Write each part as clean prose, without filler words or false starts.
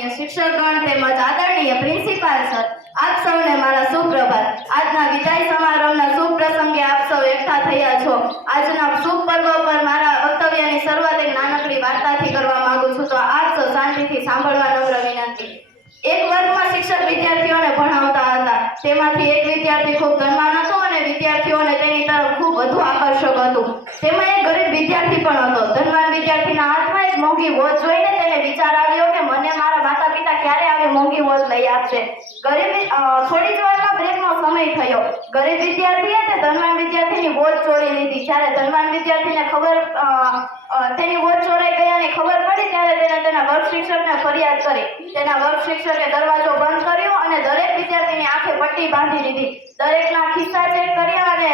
આદરણીય શિક્ષકગણ તેમજ આદરણીય પ્રિન્સિપાલ સર, આપ સૌને મારા સુપ્રભાત। આજના વિદાય સમારંભના શુભ પ્રસંગે આપ સૌ એકઠા થયા છો। આજના શુભ પર્વ પર મારા વક્તવ્યની શરૂઆત એક નાનકડી વાર્તાથી કરવા માંગુ છું, તો આપ સૌ શાંતિથી સાંભળવા નમ્ર વિનંતી। એક વર્ગમાં શિક્ષક વિદ્યાર્થીઓને ભણાવતા હતા। તેમાંથી એક વિદ્યાર્થી ખૂબ ધનવાન હતો અને વિદ્યાર્થીઓને તેની તરફ ખૂબ વધુ આકર્ષક હતું। તેમાં એક ગરીબ વિદ્યાર્થી પણ હતો। ધનવાન વિદ્યાર્થીના હાથમાં એક મોંઘી વોચ જોઈને તેને વિચાર આવ્યો કે મને મારા માતા પિતા ક્યારે આવી મોંઘી વોચ લઈ આપશે। થોડી જ વારમાં બ્રેકનો સમય થયો। ગરીબ વિદ્યાર્થીએ તે ધનવાન વિદ્યાર્થીની વોચ ચોરી લીધી। જ્યારે ધનવાન વિદ્યાર્થીને તેની વોચ ચોરાઈ ગયાની ખબર પડી ત્યારે તેણે તેના વર્ગ શિક્ષકને ફરિયાદ કરી। તેના વર્ગ શિક્ષકે દરવાજો બંધ કર્યો અને દરેક વિદ્યાર્થીની આંખે પટ્ટી બાંધી દીધી। દરેકના ખિસ્સા ચેક કર્યા અને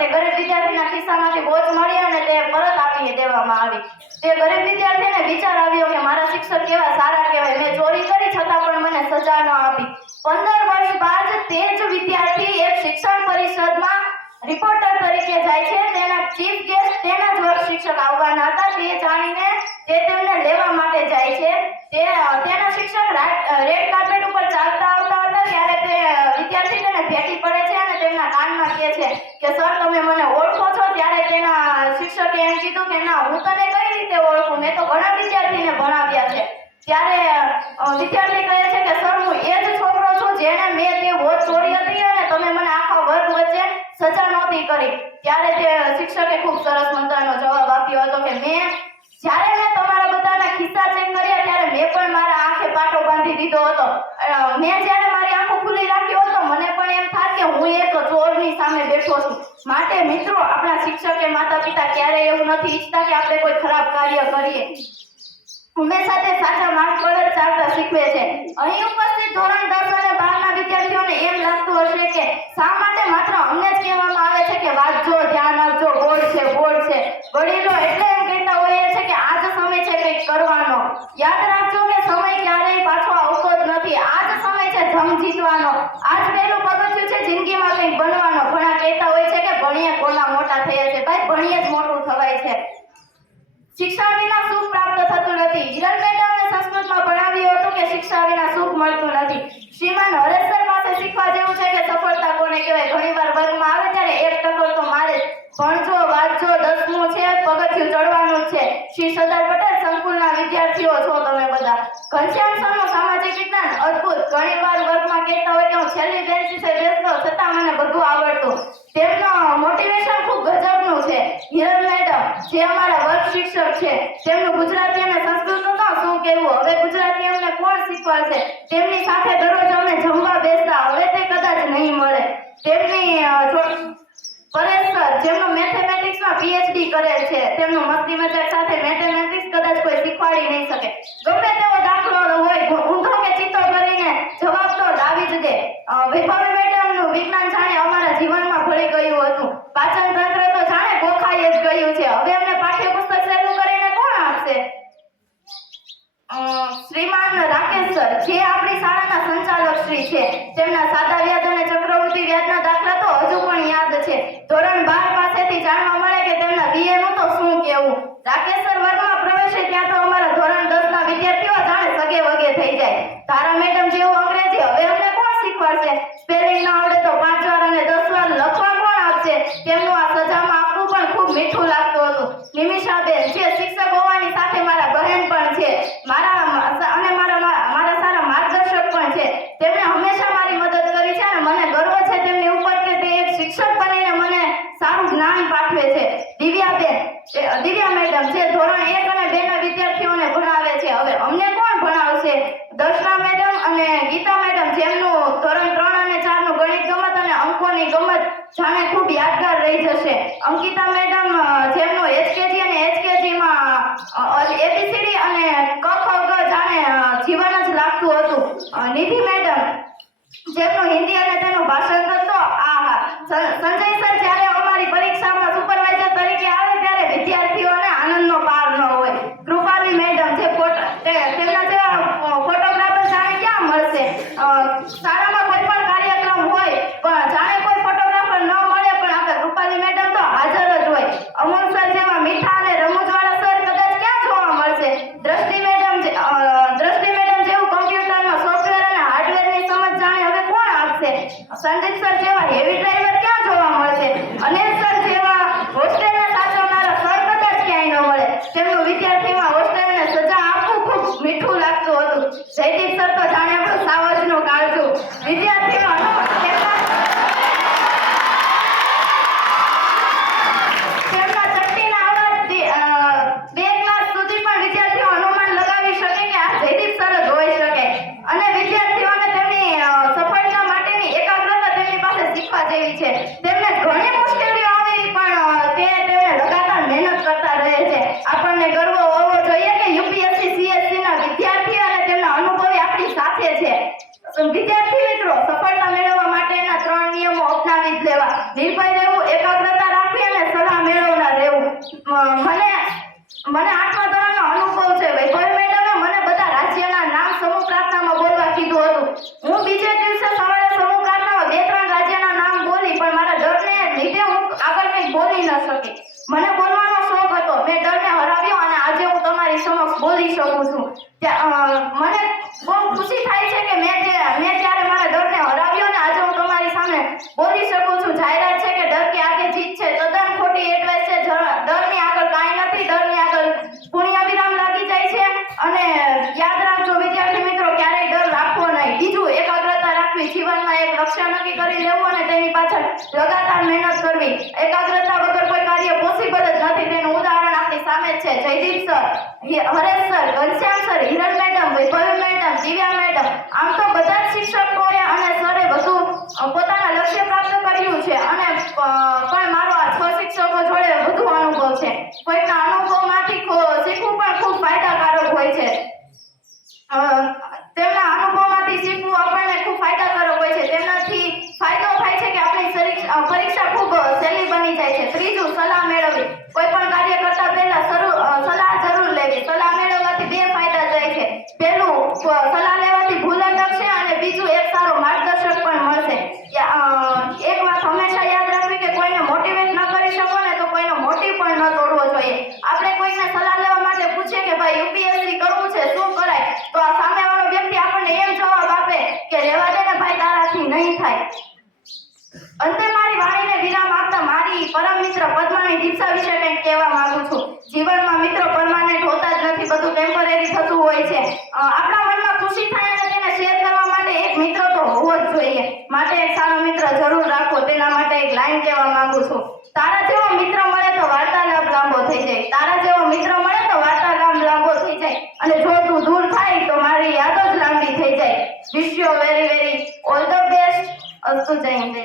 તે ગરીબ વિદ્યાર્થીના ખિસ્સામાંથી વોચ મળી અને તે પરત આપી દેવામાં આવી। તે ગરીબ વિદ્યાર્થીને વિચાર આવ્યો કે મારા શિક્ષક કેવા સારા કહેવાય, મેં ચોરી કરી છતાં પણ મને સજા ન આપી। 15 વર્ષ બાદ તે જ વિદ્યાર્થી એક શિક્ષણ પરિષદમાં રિપોર્ટર તરીકે જાય છે। તેના ચીફ ગેસ્ટ તેના જ વર્ગ શિક્ષક આવવાના હતા। તે જાણીને તે તેમને લેવા માટે જાય છે। તેના શિક્ષક રેડ કાર્પેટ ઉપર ચાલતા આવતા હતા ત્યારે તે વિદ્યાર્થી તેને ભેટી પડે છે અને તેમના કાનમાં કહે છે કે સર, તમે મને ઓળખો છો? ત્યારે તેના શિક્ષકે એમ કીધું કે ના, હું તને કઈ રીતે ઓળખું, મેં તો ઘણા વિદ્યાર્થીને ભણાવ્યા છે। ત્યારે વિદ્યાર્થી કહે છે કે સર, હું એ જ છોકરો છું જેણે મેં તે વોચ ચોરી હતી અને તમે મને આખા વર્ગ વચ્ચે સજા નહોતી કરી। ત્યારે તે શિક્ષકે ખૂબ સરસ મજાનો જવાબ આપ્યો હતો કે જ્યારે મેં તમારા બધાના ખિસ્સા ચેક કર્યા ત્યારે મેં પણ મારા આંખે પાટો બાંધી દીધો હતો। મેં જ્યારે મારી આંખો ખુલ્લી રાખી હોત તો મને પણ એમ થાત કે હું એક ચોરની સામે બેઠો છું। માટે મિત્રો, આપણા શિક્ષક કે માતા પિતા ક્યારેય એવું નથી ઈચ્છતા કે આપણે કોઈ ખરાબ કાર્ય કરીએ। હંમેશા તે સાચા માર્ગ પર જ ચાલતા શીખવે છે। અહીં ઉપસ્થિત ધોરણ 10 અને 12 ના વિદ્યાર્થીઓને એમ લાગતું હશે કે શા માટે માત્ર અમને જ કહેવામાં આવે છે કે વાંચજો, ધ્યાન આપજો, બોર્ડ છે, બોર્ડ છે। વડીલો એટલે એમ કહેતા હોઈએ છે કે આ જ સમય છે કંઈક કરવાનો। યાદ રાખજો કે સમય ક્યારેય પાછો આવતો જ નથી। આ જ સમય છે જંગ જીતવાનો। આ જ પહેલું પગથિયું છે જિંદગીમાં કંઈક બનવાનો। ઘણા કહેતા હોય છે કે ભણીએ કોના મોટા થયા છે। ભાઈ, ભણીએ જ મોટું થવાય છે। શિક્ષણ વિના સુખ પ્રાપ્ત થતું નથી। હિરલ મેડમને સંસ્કૃતમાં ભણાવ્યું હતું કે શિક્ષા વિના સુખ મળતું નથી। શ્રીમાન હરેશ સર પાસે શીખવા જેવું છે કે સફળતા કોને કહેવાય। ઘણીવાર વર્ગમાં આવે ત્યારે એક ટકોર તો મારે જ। ભણજો, વાંચજો, 10મું છે, પગથિયું ચડવાનું જ છે। શ્રી સરદાર પટેલ સંકુલના વિદ્યાર્થીઓ છો તમે બધા। ઘનશ્યામ સરનું સામાજિક વિજ્ઞાન અદ્ભુત। ઘણીવાર વર્ગમાં કહેતા હોય કે હું છેલ્લી બેન્ચે બેસતો છતાં મને બધું આવડતું। તેમનું મોટિવેશન ખૂબ ગજબનું છે। હિરલ મેડમ જે અમારા વર્ગ શિક્ષક છે, તેમનું ગુજરાતી અને સંસ્કૃતનું તો શું કહેવું। હવે ગુજરાતી અમને કોણ શીખવાડશે? તેમની સાથે દરરોજ અમે જમવા બેસતા, હવે તે કદાચ નહીં મળે। તેમની પરેશ સર જેમનું મેથેમેટિક્સમાં PhD કરેલ છે, તેમનું મસ્તી મજાક સાથે મેથેમેટિક્સ કદાચ કોઈ શીખવાડી નહીં શકે। ગમે તેવો દાખલો હોય, ઊંધો કે ચીતો કરીને જવાબ તો લાવી જ દે। વિભાવરી મેડમનું વિજ્ઞાન જાણે અમારા જીવનમાં ભળી ગયું હતું। પાચન તંત્ર તો જાણે ગોખાઈ જ ગયું છે। હવે અમને પાઠ્યપુસ્તક સહેલું કરીને કોણ આપશે? શ્રીમાન રાકેશ સર જે આપણી શાળાના સંચાલક શ્રી છે, તેમના સાદા વ્યાજ અને ચક્રવૃદ્ધિ વ્યાજના દાખલા તો હજુ પણ યાદ છે। ધોરણ 12 પાસેથી જાણવા મળે કે તેમના BA નું તો શું કહેવું। રાકેશ સર વર્ગમાં પ્રવેશે ત્યાં તો અમારા ધોરણ 10 ના વિદ્યાર્થીઓ જાણે સગે વગે થઈ જાય। તારા મેડમ જેવું અંગ્રેજી હવે અમને કોણ શીખવાડશે? સ્પેલિંગ ન આવડે તો 5 વાર અને 10 વાર લખવા કોણ આપશે? તેમનું આ સજામાં આપવું પણ ખૂબ મીઠું લાગતું હતું। નિમિષાબેન જે શિક્ષક હોવાની સાથે મારા બહેન પણ છે, મારા સારા માર્ગદર્શક પણ છે। તેમણે હંમેશા મારી મદદ કરી છે અને મને ગર્વ છે તેમની ઉપર કે તે એક શિક્ષક બનીને મને સારું જ્ઞાન પાઠવે છે। દિવ્યા મેડમ જે ધોરણ 1 અને 2 ના વિદ્યાર્થીઓને ભણાવે છે, હવે અમને કોણ ભણાવશે? દર્શના મેડમ અને ગીતા મેડમ જેમનું ધોરણ 3 અને 4 નું ગણિત ગમત અને અંકોની ગમત જાણે ખૂબ યાદગાર રહી જશે। અંકિતા મેડમ જેમનું HKG અને HKG માં ABCD અને ક ખ ગ જાણે જીવન જ લાગતું હતું। નિધિ મેડમ જેમનું હિન્દી અને તેનું ભાષાંતર તો સંજય સર જ્યારે અમારી પરીક્ષામાં સુપરવાઇઝર તરીકે આવે ત્યારે વિદ્યાર્થીઓને આનંદનો પાર ન હોય। કૃપાલી મેડમ જે તેમના જેવા ફોટોગ્રાફર જાણે ક્યાં મળશે? શાળામાં કોઈ પણ કાર્યક્રમ હોય પણ જાણે કોઈ ફોટોગ્રાફર ન મળે પણ આપણે કૃપાલી મેડમ તો હાજર જ હોય। અમોલ સર જેવા મીઠા અને રમૂજવાળા સર કદાચ ક્યાં જોવા મળશે? દ્રષ્ટિ મેડમ સંદીપ સર જેવા હેવી ડ્રાઈવર ક્યાં જોવા મળશે? અનિલ સર જેવા હોસ્ટેલને સાચવનારા સર કદાચ ક્યાંય ન મળે. તેમનું વિદ્યાર્થીમાં હોસ્ટેલને સજા આપવું ખૂબ મીઠું લાગતું હતું. જયદીપ સર તો જાણે આપણું સાવજનું કાળજું. વિદ્યાર્થીમાં તેમના ચટ્ટીના અવાજથી 2 ક્લાસ સુધી પણ વિદ્યાર્થીઓ અનુમાન લગાવી શકે કે આ જયદીપ સર જ હોઈ શકે. અને વિદ્યાર્થીઓને તેમની સફળતા માટેની એકાગ્રતા તેમની પાસે શીખવા જેવી છે. તેમને ઘણી મુશ્કેલીઓ આવી પણ તેમને લગાતાર મહેનત કરતા રહે છે. આપણને ગર્વ હોવો જોઈએ કે યુપીએસસી સીએસસી ના વિદ્યાર્થી અને તેમના અનુભવી આપણી સાથે છે. વિદ્યાર્થી મિત્રો, સફળતા મેળવવા માટેના 3 નિયમો અપનાવી જ લેવા. નિર્ભય રહેવું, એકાગ્રતા રાખવી અને સલાહ મેળવનાર રહેવું. મને 8મા ધોરણનો અનુભવ છે. વૈભવ મેડમે મને બધા રાજ્યના નામ સમૂહ પ્રાર્થનામાં બોલવા કીધું હતું. હું બીજે દિવસે સવારે સમૂહ પ્રાર્થનામાં 2-3 રાજ્યના નામ બોલી, પણ મારા ડરને લીધે હું આગળ કંઈ બોલી ન શકી. મને બોલવાનો શોખ હતો. મેં ડરને હરાવ્યો અને આજે હું તમારી સમક્ષ બોલી શકું છું. મને બહુ ખુશી થાય છે કે મેં જ્યારે મારા ડરને હરાવ્યો ને આજે હું તમારી સામે બોલી શકું છું. જાહેરાત છે કે ડર કે આગે જીત છે, તદ્દન ખોટી એડવાઇસ છે. ડરની આગળ કાંઈ નથી. ડરની આગળ પુણ્ય વિરામ લાગી જાય છે. અને યાદ રાખજો વિદ્યાર્થી મિત્રો, ક્યારેય ડર રાખવો નહીં. બીજું, એકાગ્રતા રાખવી. જીવનમાં એક લક્ષ્ય નક્કી કરી લેવું અને તેની પાછળ લગાતાર મહેનત કરવી. એકાગ્રતા વગર કોઈ કાર્ય પોસિબલ જ નથી. તેનું ઉદાહરણ આપણી સામે જ છે. Jaydeep sir, Haresh sir, Ghanshyam sir, Hiral madam, વૈભવી મેડમ, દિવ્યા મેડમ, આમ તો બધા જ શિક્ષકોએ અને સરે બધું પોતાના લક્ષ્ય પ્રાપ્ત કર્યું છે. અને પણ મારો આ 6 શિક્ષકો જોડે વધુ અનુભવ છે. કોઈકના અનુભવમાંથી શીખવું પણ ખૂબ ફાયદાકારક હોય છે. તેમના અનુભવમાંથી શીખવું આપણને ખૂબ ફાયદાકારક હોય છે. તેનાથી ફાયદો થાય છે કે આપણી પરીક્ષા ખૂબ સહેલી બની જાય છે. ત્રીજું, સલાહ મેળવવી. કોઈ પણ કાર્ય કરતા પહેલા સલાહ જરૂર લેવી. સલાહ મેળવવાથી 2 ફાયદા થાય છે. પહેલું, સલાહ લેવાથી ભૂલ અટકશે અને બીજું, એક સારો માર્ગદર્શક પણ મળશે. એક વાત હંમેશા યાદ રાખવી કે કોઈને મોટિવેટ ન કરી શકો ને તો કોઈનો મોટિવ પણ ન તોડવો જોઈએ. આપણે કોઈને સલાહ લેવા માટે પૂછીએ કે ભાઈ યુપીએસસી કરવું છે, શું કરાય? તો આ સામેવાળો વ્યક્તિ આપણને એમ જવાબ આપે કે રહેવા દે ને ભાઈ, તારાથી નહીં થાય. અંતે મારી વાણીને વિરામ આપતા મારી પરમ મિત્ર પદ્માની દીક્ષા વિશે કંઈક કહેવા માંગુ છું. જીવનમાં મિત્રો પરમાનન્ટ હોતા જ નથી. બધું ટેમ્પરરી થતું હોય છે. આપણા મનમાં ખુશી થાય અને તેને શેર કરવા માટે એક મિત્ર તો હોવો જ જોઈએ. માટે એક સારો મિત્ર જરૂર રાખો. તેના માટે એક લાઈન કહેવા માંગુ છું. તારા જેવો મિત્ર મળે તો વાર્તાલાપ લાંબો થઈ જાય. તારા જેવો મિત્ર મળે તો વાર્તાલાપ લાંબો થઈ જાય. અને જો તું દૂર થાય તો મારી યાદો જ લાંબી થઈ જાય. Wish you very all the best. અસ્તુ. જય હિન્દ.